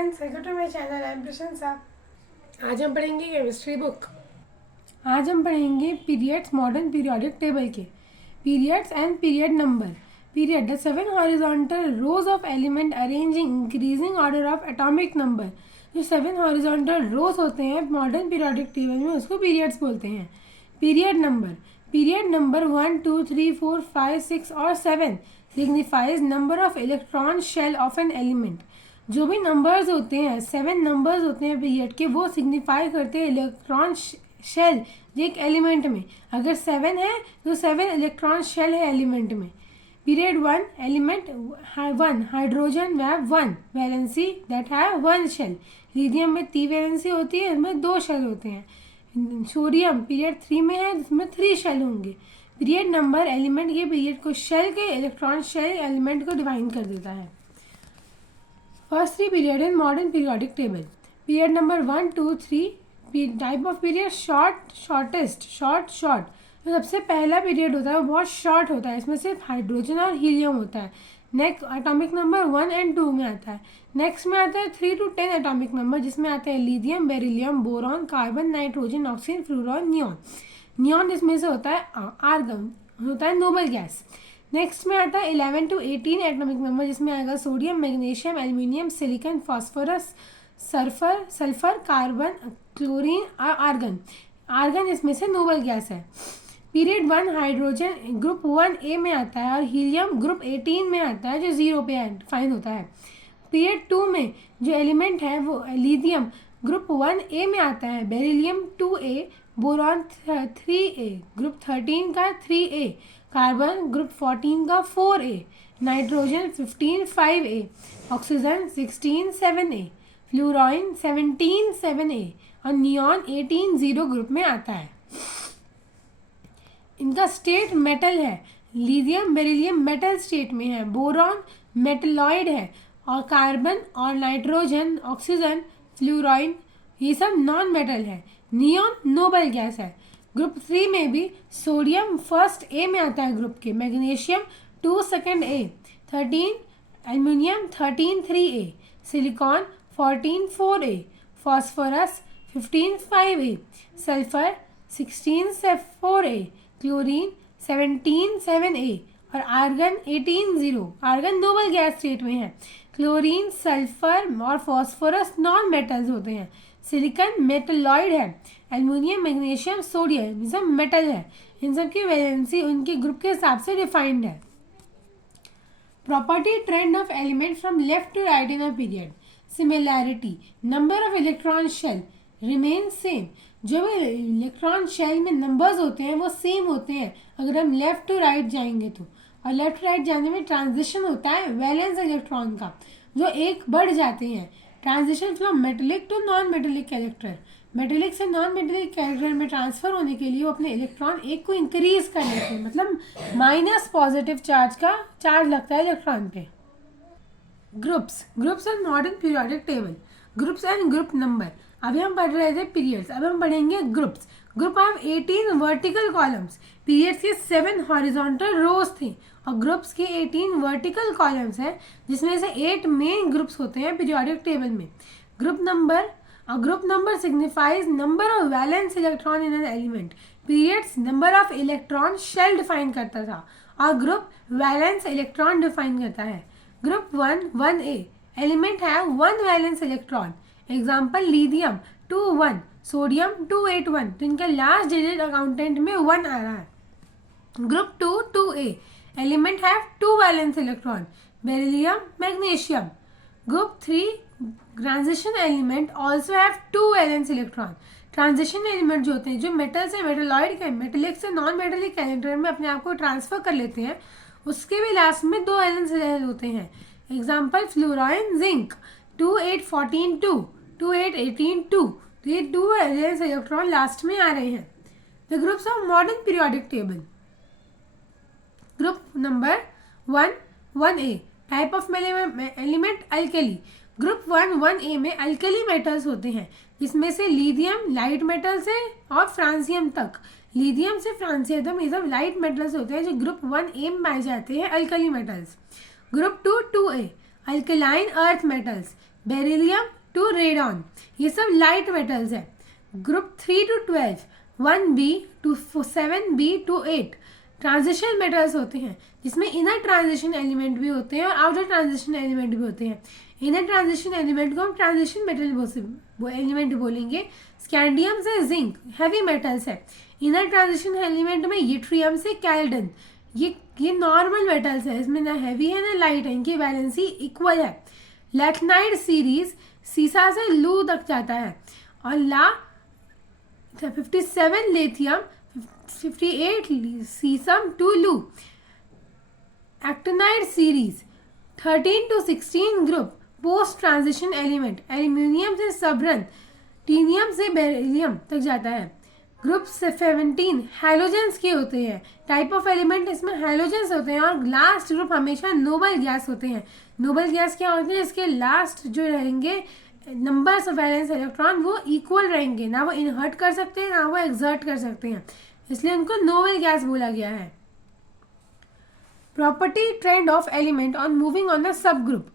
Friends, welcome to my channel. I am Prashansa. आज हम पढ़ेंगे केमिस्ट्री बुक। आज हम पढ़ेंगे पीरियड्स मॉडर्न पीरियोडिक टेबल के periods and period number. Period the 7 horizontal rows of element arranging increasing order of atomic number. जो 7 horizontal रोज होते हैं मॉडर्न पीरियोडिक टेबल में, उसको पीरियड्स बोलते हैं। पीरियड नंबर 1, 2, 3, 4, 5, 6 और 7 signifies number of electron shell of an element. जो भी नंबर्स होते हैं, 7 नंबर्स होते हैं पीरियड के, वो सिग्निफाई करते हैं इलेक्ट्रॉन शेल एक एलिमेंट में। अगर 7 है तो 7 इलेक्ट्रॉन शेल है एलिमेंट में। Period 1 element 1 hydrogen we have 1 valency that have 1 shell. Lithium में 3 वैलेंसी होती है, इसमें 2 शेल होते हैं। सोडियम पीरियड 3 में है, जिसमें 3 शेल होंगे। पीरियड नंबर एलिमेंट के पीरियड को शेल के इलेक्ट्रॉन शेल एलिमेंट को डिफाइन कर देता है। First 3 period in modern periodic table. Period number 1, 2, 3. Type of period short, shortest, short, short. तो सबसे पहला पीरियड होता है वो बहुत शॉर्ट होता है, इसमें सिर्फ हाइड्रोजन और हीलियम होता है। नेक्स्ट एटॉमिक नंबर 1 और 2 में आता है। नेक्स्ट में आता है 3 to 10 एटॉमिक नंबर, जिसमें आता है lithium, beryllium, boron, carbon, nitrogen, oxygen, fluorine, neon. Neon इसमें से होता है आर्गन, होता है नोबल गैस। नेक्स्ट में आता है 11 to 18 एटॉमिक नंबर, जिसमें आएगा sodium, magnesium, aluminium, silicon, phosphorus, sulphur, carbon, chlorine और आर्गन। आर्गन इसमें से नोबल गैस है। पीरियड 1 हाइड्रोजन ग्रुप 1A में आता है और हीलियम ग्रुप 18 में आता है, जो 0 पे फाइन होता है। पीरियड 2 में जो एलिमेंट है वो लिथियम ग्रुप 1A में आता है, beryllium 2A, boron 3A, group 13 का 3A, कार्बन ग्रुप 14 का 4A, nitrogen 15 5A, oxygen 16 7A, fluorine 17 7A और नियॉन 18 0 ग्रुप में आता है। इनका स्टेट मेटल है। लिथियम बेरिलियम मेटल स्टेट में है, बोरॉन मेटलॉइड है और कार्बन और नाइट्रोजन, ऑक्सीजन, फ्लोरीन ये सब नॉन मेटल है। नियॉन नोबल गैस है। ग्रुप 3 में भी सोडियम फर्स्ट ए में आता है ग्रुप के, magnesium 2 second A, 13 aluminium 13 3A, silicon 14 4A, phosphorus 15 5A, sulphur 16 4A, chlorine 17 7A और argon 18 0। Argon noble gas state में है। क्लोरीन, सल्फर और फास्फोरस नॉन मेटल्स होते हैं। सिलिकॉन मेटलॉइड है। एल्यूमिनियम, मैग्नीशियम, सोडियम ये सब मेटल है। इन सब की वैलेंसी उनके ग्रुप के हिसाब से डिफाइंड है। Property trend of element from left to right in a period. Similarity number of electron shell remain same. जो भी इलेक्ट्रॉन शेल में नंबर्स होते हैं वो सेम होते हैं अगर हम लेफ्ट टू राइट जाएंगे तो। और लेफ्ट राइट जाने में ट्रांजिशन होता है वैलेंस इलेक्ट्रॉन का, जो एक बढ़ जाते हैं। Transition from metallic to non metallic character. Metallic से नॉन मेटेलिक कैरेक्टर में ट्रांसफर होने के लिए वो अपने इलेक्ट्रॉन एक को इंक्रीज कर लेते हैं, मतलब माइनस पॉजिटिव चार्ज का चार्ज लगता है इलेक्ट्रॉन पे। Groups and modern periodic table. Groups and group number. अभी हम पढ़ रहे थे पीरियड्स, अब हम पढ़ेंगे groups. Group of 18 vertical columns. Periods के 7 हॉरिजॉन्टल रोज थे और ग्रुप्स के 18 वर्टिकल कॉलम्स हैं, जिसमें से 8 मेन ग्रुप्स होते हैं पीरियोडिक टेबल में। Group number signifies number of valence electron in an element. Periods number of electron shell define करता था और ग्रुप वैलेंस इलेक्ट्रॉन डिफाइन करता है। ग्रुप 1A एलिमेंट है 1 valence electron. Example lithium 2 1, sodium 2 8 1, तो इनका लास्ट डिजिट अकाउंटेंट में 1 आ रहा है। ग्रुप 2A एलिमेंट है 2 valence electron, beryllium, magnesium. Group 3 transition element also have 2 valence electron. Transition element जो होते हैं, जो मेटल से मेटलॉइड के मेटेलिक से नॉन मेटेलिक कैरेक्टर में अपने आप को ट्रांसफर कर लेते हैं, उसके भी लास्ट में 2 वैलेंस होते हैं। एग्जाम्पल फ्लोरीन, जिंक 2 8 14 2, 2 8 18 2, तो ये 2 वैलेंस इलेक्ट्रॉन लास्ट में आ रहे हैं। The groups of modern periodic table. Group number 1A type of element alkali. Group 1A में अल्कली मेटल्स होते हैं, जिसमें से लिथियम लाइट मेटल से और फ्रांसियम तक। लिथियम से फ्रांसियम तक ये सब लाइट मेटल्स होते हैं जो ग्रुप 1A में पाए जाते हैं, alkali metals. Group 2A alkaline earth metals. Beryllium to radon, ये सब लाइट मेटल्स है। Group 3 to 12, 1b to 7b to 8 transition metals होते हैं, जिसमें इनर ट्रांजिशन एलिमेंट भी होते हैं और आउटर ट्रांजिशन एलिमेंट भी होते हैं। इनर ट्रांजिशन एलिमेंट को हम ट्रांजिशन मेटल एलिमेंट बोलेंगे। स्कैंडियम से जिंक हैवी मेटल्स है। इनर ट्रांजिशन एलिमेंट में यट्रियम से कैल्डन, ये नॉर्मल मेटल्स है, इसमें ना हैवी है ना लाइट है, इनकी वैलेंसी इक्वल है। लैथनाइड सीरीज सीसा से लू तक जाता है और 57 लिथियम, 58 सीसम टू लू। Actinide series 13 to 16 group post transition element, aluminium से सबरन, टीनियम से बेरिलियम तक जाता है। ग्रुप 17 हैलोजेंस के होते हैं, टाइप ऑफ एलिमेंट इसमें हैलोजेंस होते हैं। और लास्ट ग्रुप हमेशा नोबल गैस होते हैं। नोबल गैस क्या होते हैं, इसके लास्ट जो रहेंगे नंबर्स ऑफ वैलेंस इलेक्ट्रॉन वो इक्वल रहेंगे, ना वो इनहर्ट कर सकते हैं ना वो एक्सर्ट कर सकते हैं, इसलिए उनको नोबल गैस बोला गया है। Property trend of element on moving on the sub group,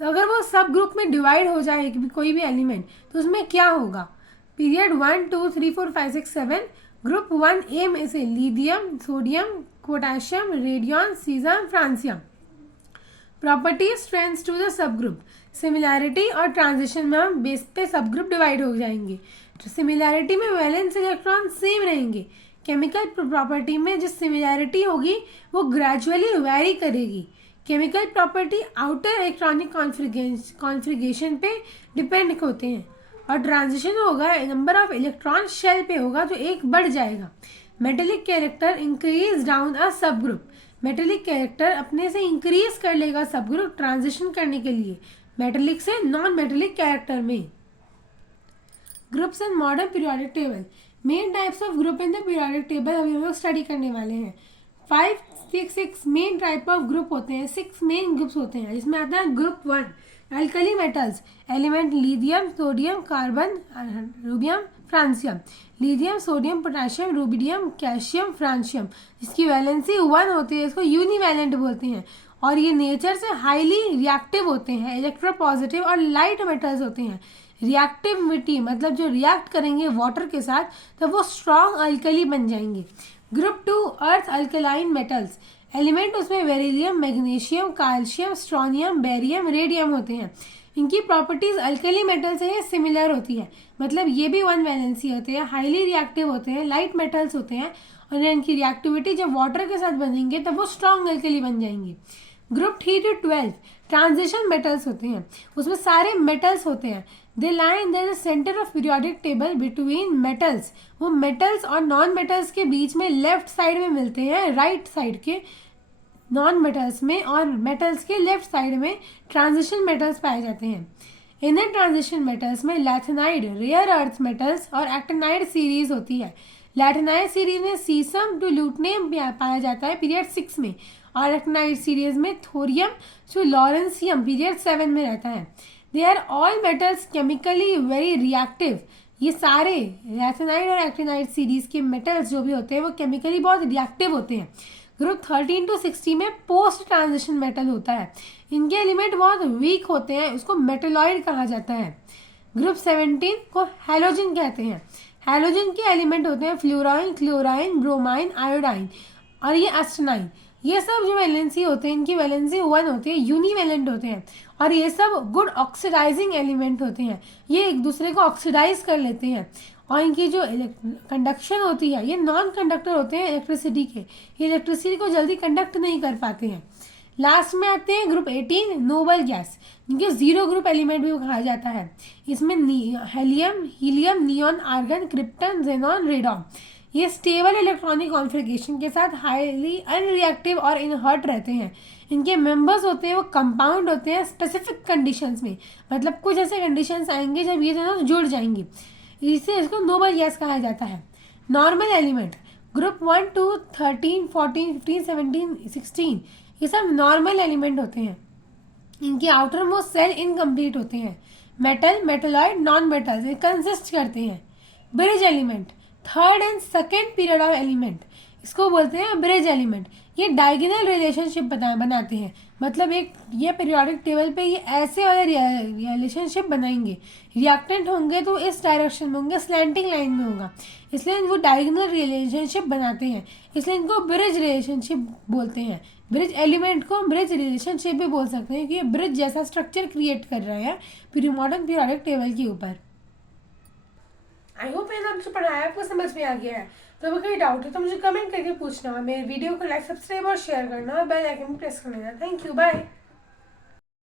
अगर वो सब ग्रुप में डिवाइड हो जाए कोई भी एलिमेंट तो उसमें क्या होगा। पीरियड 1 2 3 4 5 6 7 ग्रुप 1A में से lithium, sodium, potassium, radium, caesium, francium. Property strengths to the sub group, similarity और ट्रांजिशन में हम बेस पे सब ग्रुप डिवाइड हो जाएंगे। सिमिलैरिटी में वैलेंस इलेक्ट्रॉन सेम रहेंगे। केमिकल प्रॉपर्टी में जो सिमिलैरिटी होगी वो ग्रेजुअली वेरी करेगी। Chemical property outer electronic configuration पे डिपेंड होते हैं। और ट्रांजिशन होगा नंबर ऑफ इलेक्ट्रॉन शेल पे होगा, जो एक बढ़ जाएगा। मेटेलिक कैरेक्टर इंक्रीज डाउन अ सब ग्रुप, मेटेलिक कैरेक्टर अपने से इंक्रीज कर लेगा सब ग्रुप ट्रांजिशन करने के लिए मेटेलिक से नॉन मेटेलिक कैरेक्टर में। Groups and modern periodic table, main types of group in the periodic table अभी हम लोग स्टडी करने वाले हैं। 6 मेन टाइप ऑफ ग्रुप होते हैं, 6 मेन ग्रुप्स होते हैं, जिसमें आता है group 1 alkali metals, element lithium, sodium, carbon, rubidium, francium. Lithium, sodium, potassium, rubidium, calcium, francium, जिसकी वैलेंसी 1 होती है, इसको यूनिवैलेंट बोलते हैं। और ये नेचर से हाईली रिएक्टिव होते हैं, इलेक्ट्रोपॉजिटिव और लाइट मेटल्स होते हैं। रिएक्टिविटी मतलब जो रिएक्ट करेंगे वाटर के साथ तब वो स्ट्रॉन्ग अल्कली बन जाएंगे। Group 2 earth alkaline metals, element उसमें beryllium, magnesium, calcium, strontium, barium, radium होते हैं। इनकी प्रॉपर्टीज अल्कली मेटल से सिमिलर होती है, मतलब ये भी 1 वैलेंसी होते हैं, हाईली रिएक्टिव होते हैं, लाइट मेटल्स होते हैं और इनकी रिएक्टिविटी जब वाटर के साथ बनेंगे तब वो स्ट्रॉन्ग अल्कली बन जाएंगे। ग्रुप 3 to 12 ट्रांजिशन मेटल्स होते हैं, उसमें सारे मेटल्स होते हैं। They lie in the centre of periodic table between metals, वो मेटल्स और नॉन मेटल्स के बीच में लेफ्ट साइड में मिलते हैं, राइट साइड के नॉन मेटल्स में और मेटल्स के लेफ्ट साइड में ट्रांजिशन मेटल्स पाए जाते हैं। इनर ट्रांजिशन मेटल्स में लैथेनाइड, रेयर अर्थ मेटल्स और एक्टिनाइड सीरीज होती है। लैथेनाइड सीरीज में सीसम टू लूटनियम पाया जाता है पीरियड 6 में, और एक्टिनाइड सीरीज में थोरियम टू लॉरेंसियम पीरियड 7 में रहता है। They are all metals chemically very reactive, ये सारे लैथेनाइड और एक्टिनाइड सीरीज के मेटल्स जो भी होते हैं वो केमिकली बहुत रिएक्टिव होते हैं। ग्रुप 13 to 16 में पोस्ट ट्रांजिशन मेटल होता है, इनके एलिमेंट बहुत वीक होते हैं, उसको मेटलॉइड कहा जाता है। ग्रुप 17 को हैलोजन कहते हैं। हैलोजन के एलिमेंट होते हैं फ्लोराइन, क्लोराइन, ब्रोमाइन, आयोडाइन और ये एस्टेनाइन। ये सब जो वैलेंसी होते हैं इनकी वैलेंसी 1 होती है, यूनिवैलेंट होते हैं और ये सब गुड ऑक्सीडाइजिंग एलिमेंट होते हैं, ये एक दूसरे को ऑक्सीडाइज कर लेते हैं। और इनकी जो कंडक्शन होती है ये नॉन कंडक्टर होते हैं इलेक्ट्रिसिटी के, ये इलेक्ट्रिसिटी को जल्दी कंडक्ट नहीं कर पाते हैं। लास्ट में आते हैं ग्रुप 18 नोबल गैस, जिनके 0 ग्रुप एलिमेंट भी कहा जाता है। इसमें helium, helium, neon, argon, krypton, xenon, radon. ये स्टेबल इलेक्ट्रॉनिक कॉन्फ़िगरेशन के साथ हाईली अनरिएक्टिव और इनहर्ट रहते हैं। इनके मेंबर्स होते हैं वो कंपाउंड होते हैं स्पेसिफिक कंडीशंस में, मतलब कुछ ऐसे कंडीशंस आएंगे जब ये दोनों जुड़ जाएंगे, इससे इसको नोबल गैस कहा जाता है। नॉर्मल एलिमेंट ग्रुप 1 2 13 14 15 17 16 ये सब नॉर्मल एलिमेंट होते हैं, इनके आउटर मोस्ट सेल इनकम्प्लीट होते हैं। Metal, metalloid, non metals consist करते हैं। Bridge element 3rd and 2nd period of element, इसको बोलते हैं ब्रिज एलिमेंट। ये डायगोनल रिलेशनशिप बनाते हैं, मतलब एक ये पीरियोडिक टेबल पे ये ऐसे वाले रिलेशनशिप बनाएंगे, रिएक्टेंट होंगे तो इस डायरेक्शन में होंगे, स्लैंटिंग लाइन में होगा, इसलिए वो डायगोनल रिलेशनशिप बनाते हैं, इसलिए इनको ब्रिज रिलेशनशिप बोलते हैं। ब्रिज एलिमेंट को हम ब्रिज रिलेशनशिप भी बोल सकते हैं, क्योंकि ब्रिज जैसा स्ट्रक्चर क्रिएट कर रहे हैं मॉडर्न पीरियोडिक टेबल के ऊपर। आई होप मैंने आपको पढ़ाया आपको समझ में आ गया है। तो अगर कोई डाउट है तो मुझे कमेंट करके पूछना, मेरे वीडियो को लाइक, सब्सक्राइब और शेयर करना और बेल आइकन प्रेस कर लेना। Thank you, bye.